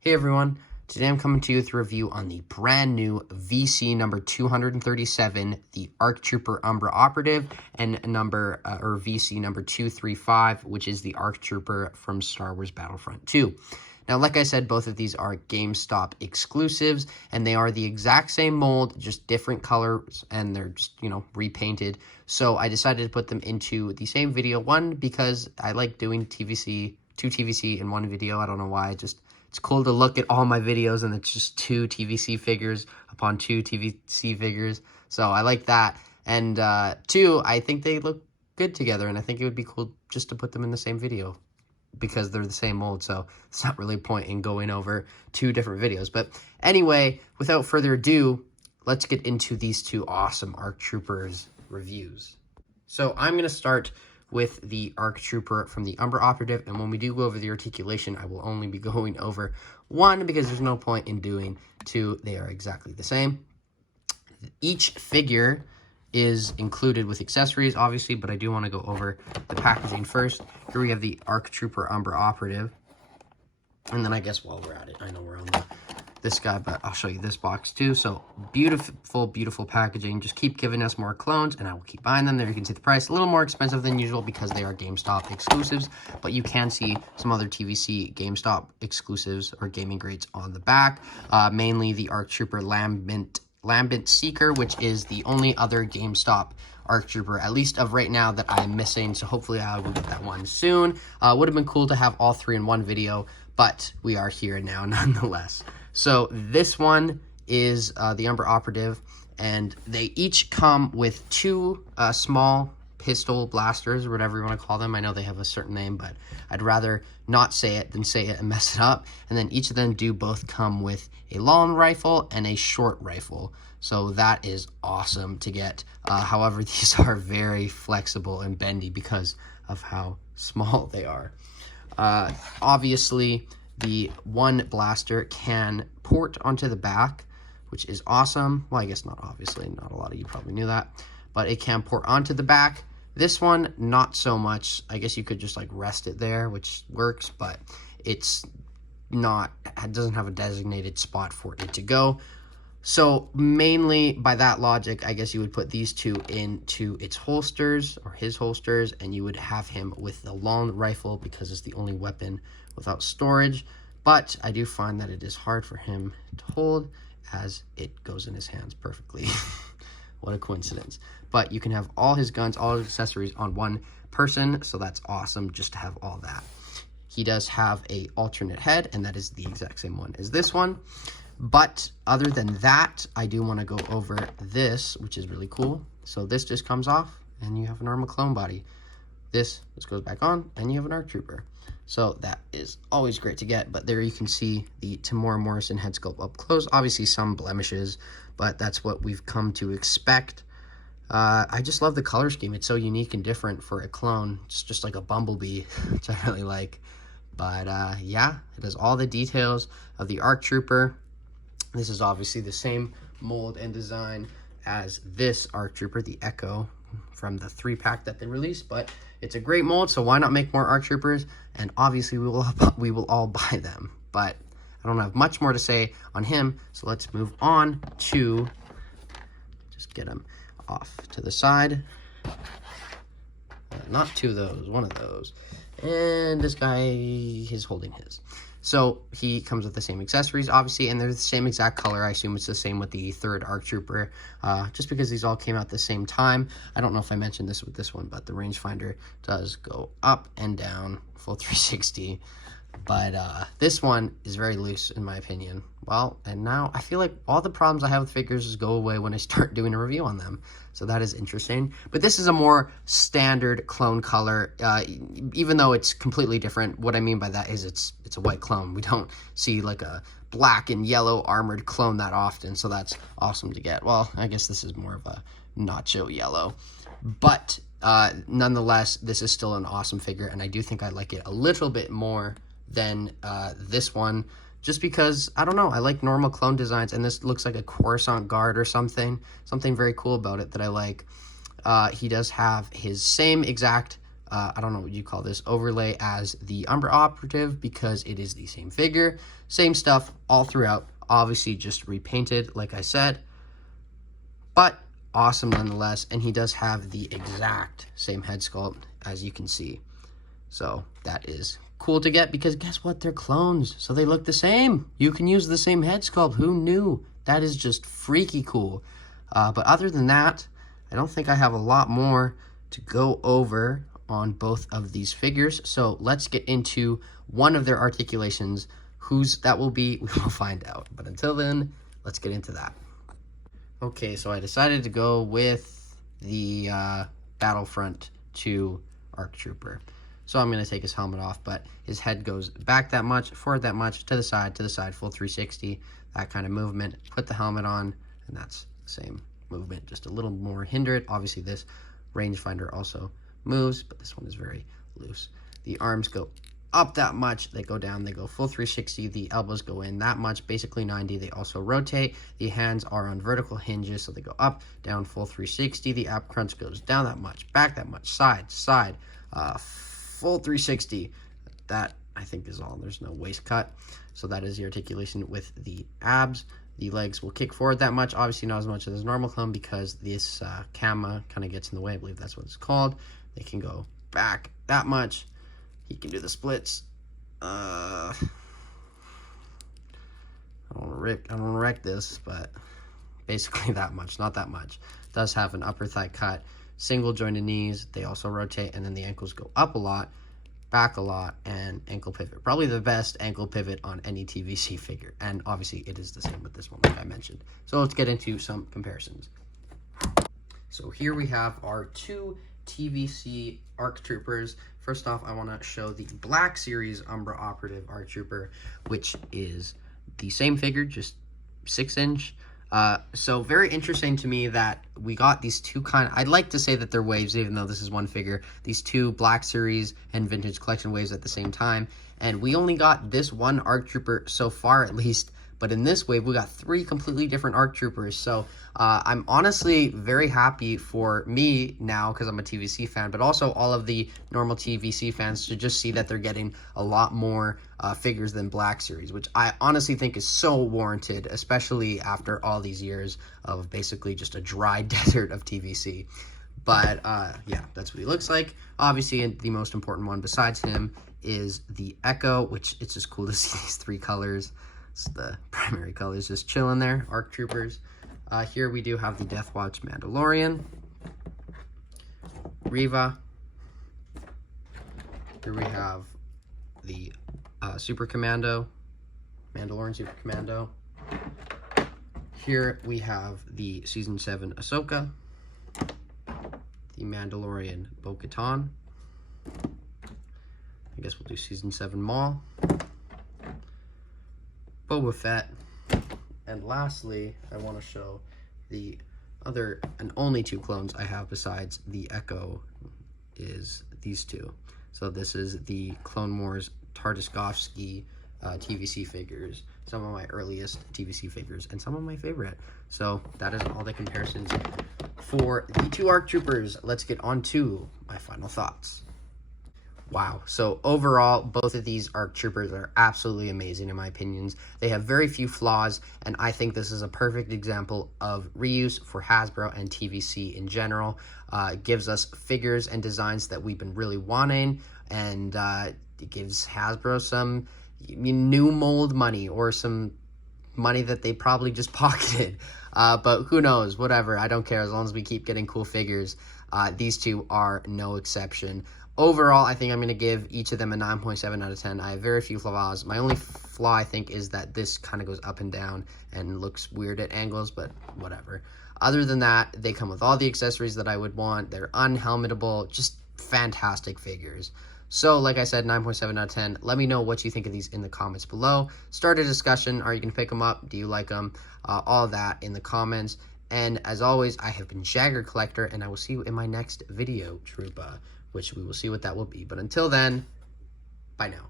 Hey everyone, today I'm coming to you with a review on the brand new VC number 237, the ARC Trooper Umbra Operative, and VC number 235, which is the ARC Trooper from Star Wars Battlefront 2. Now, like I said, both of these are GameStop exclusives, and they are the exact same mold, just different colors, and they're just, repainted. So I decided to put them into the same video. One, because I like doing two TVC in one video. I don't know why, it's cool to look at all my videos and it's just two TVC figures upon two TVC figures. So I like that. And two, I think they look good together, and I think it would be cool just to put them in the same video because they're the same mold. So it's not really a point in going over two different videos. But anyway, without further ado, let's get into these two awesome ARC Troopers reviews. So I'm going to start with the ARC Trooper from the Umbra Operative, and when we do go over the articulation, I will only be going over one because there's no point in doing two. They are exactly the same. Each figure is included with accessories, obviously, but I do want to go over the packaging first. Here we have the ARC Trooper Umbra Operative, and then I guess while we're at it, I know we're on this guy, but I'll show you this box too. So beautiful packaging. Just keep giving us more clones and I will keep buying them. There you can see the price, a little more expensive than usual because they are GameStop exclusives, but you can see some other TVC GameStop exclusives or gaming grades on the back. Mainly the ARC Trooper Lambent Seeker, which is the only other GameStop ARC Trooper, at least of right now, that I'm missing. So hopefully I will get that one soon. Would have been cool to have all three in one video, but we are here now nonetheless. So this one is the Umbra Operative, and they each come with two small pistol blasters, or whatever you want to call them. I know they have a certain name, but I'd rather not say it than say it and mess it up. And then each of them do both come with a long rifle and a short rifle. So that is awesome to get. However, these are very flexible and bendy because of how small they are. Obviously, the one blaster can port onto the back, which is awesome. Well, I guess not obviously. Not a lot of you probably knew that. But it can port onto the back. This one, not so much. I guess you could just like rest it there, which works, but it doesn't have a designated spot for it to go. So mainly by that logic, I guess you would put these two into its holsters or his holsters, and you would have him with the long rifle because it's the only weapon without storage. But I do find that it is hard for him to hold as it goes in his hands perfectly. What a coincidence. But you can have all his guns, all his accessories on one person, so that's awesome just to have all that. He does have a alternate head, and that is the exact same one as this one. But other than that, I do want to go over this, which is really cool. So this just comes off, and you have a normal clone body. This goes back on, and you have an ARC Trooper. So that is always great to get. But there you can see the Temuera Morrison head sculpt up close. Obviously some blemishes, but that's what we've come to expect. I just love the color scheme. It's so unique and different for a clone. It's just like a bumblebee, which I really like. But yeah, it has all the details of the ARC Trooper. This is obviously the same mold and design as this ARC Trooper, the Echo, from the 3-pack that they released. But it's a great mold, so why not make more ARC Troopers? And obviously we will all buy them. But I don't have much more to say on him, so let's move on to just get him off to the side. Not two of those, one of those. And this guy is holding his. So he comes with the same accessories, obviously, and they're the same exact color. I assume it's the same with the third ARC Trooper, just because these all came out at the same time. I don't know if I mentioned this with this one, but the rangefinder does go up and down, full 360. But this one is very loose, in my opinion. Well, and now I feel like all the problems I have with figures just go away when I start doing a review on them. So that is interesting. But this is a more standard clone color, even though it's completely different. What I mean by that is it's a white clone. We don't see like a black and yellow armored clone that often, so that's awesome to get. Well, I guess this is more of a nacho yellow. But nonetheless, this is still an awesome figure, and I do think I like it a little bit more than this one, just because, I don't know, I like normal clone designs, and this looks like a Coruscant guard or something very cool about it that I like. He does have his same exact I don't know what you call this, overlay as the Umbra Operative, because it is the same figure, same stuff all throughout, obviously just repainted, like I said, but awesome nonetheless. And he does have the exact same head sculpt, as you can see. So that is cool to get, because guess what? They're clones, so they look the same. You can use the same head sculpt. Who knew? That is just freaky cool. But other than that, I don't think I have a lot more to go over on both of these figures. So let's get into one of their articulations. Whose that will be, we will find out. But until then, let's get into that. Okay, so I decided to go with the Battlefront 2 ARC Trooper. So I'm going to take his helmet off, but his head goes back that much, forward that much, to the side, full 360, that kind of movement. Put the helmet on, and that's the same movement, just a little more hindered. Obviously, this rangefinder also moves, but this one is very loose. The arms go up that much, they go down, they go full 360, the elbows go in that much, basically 90. They also rotate. The hands are on vertical hinges, so they go up, down, full 360. The ab crunch goes down that much, back that much, side, side, full 360. That, I think, is all. There's no waist cut. So that is the articulation with the abs. The legs will kick forward that much. Obviously not as much as a normal clone, because this camera kind of gets in the way. I believe that's what it's called. They can go back that much. He can do the splits. I don't want to wreck this, but basically that much, not that much. Does have an upper thigh cut, single jointed knees. They also rotate, and then the ankles go up a lot, back a lot, and ankle pivot. Probably the best ankle pivot on any TVC figure. And obviously it is the same with this one, like I mentioned. So let's get into some comparisons. So here we have our two TVC ARC Troopers. First off, I want to show the Black Series Umbra Operative ARC Trooper, which is the same figure, just 6-inch. So very interesting to me that we got these two I'd like to say that they're waves, even though this is one figure, these two Black Series and Vintage Collection waves at the same time. And we only got this one ARC Trooper so far, at least. But in this wave, we got 3 completely different ARC Troopers. So I'm honestly very happy for me now, because I'm a TVC fan, but also all of the normal TVC fans, to just see that they're getting a lot more figures than Black Series, which I honestly think is so warranted, especially after all these years of basically just a dry desert of TVC. But yeah, that's what he looks like. Obviously, the most important one besides him is the Echo, which it's just cool to see these 3 colors. The primary colors just chilling there, ARC Troopers. Here we do have the Death Watch Mandalorian, Reva. Here we have the Super Commando, Mandalorian Super Commando. Here we have the Season 7 Ahsoka, the Mandalorian Bo-Katan. I guess we'll do Season 7 Maul, Boba Fett, and lastly, I want to show the other and only 2 clones I have besides the Echo is these 2. So this is the Clone Wars Tartakovsky TVC figures, some of my earliest TVC figures, and some of my favorite. So that is all the comparisons for the 2 ARC Troopers. Let's get on to my final thoughts. Wow. So overall, both of these ARC Troopers are absolutely amazing in my opinions. They have very few flaws, and I think this is a perfect example of reuse for Hasbro and TVC in general. It gives us figures and designs that we've been really wanting, and it gives Hasbro some new mold money, or some money that they probably just pocketed. But who knows, whatever, I don't care, as long as we keep getting cool figures. These 2 are no exception. Overall, I think I'm going to give each of them a 9.7 out of 10. I have very few flaws. My only flaw, I think, is that this kind of goes up and down and looks weird at angles, but whatever. Other than that, they come with all the accessories that I would want. They're unhelmetable, just fantastic figures. So, like I said, 9.7 out of 10. Let me know what you think of these in the comments below. Start a discussion. Are you going to pick them up? Do you like them? All of that in the comments. And as always, I have been Jagger Collector, and I will see you in my next video, Troopa, which we will see what that will be. But until then, bye now.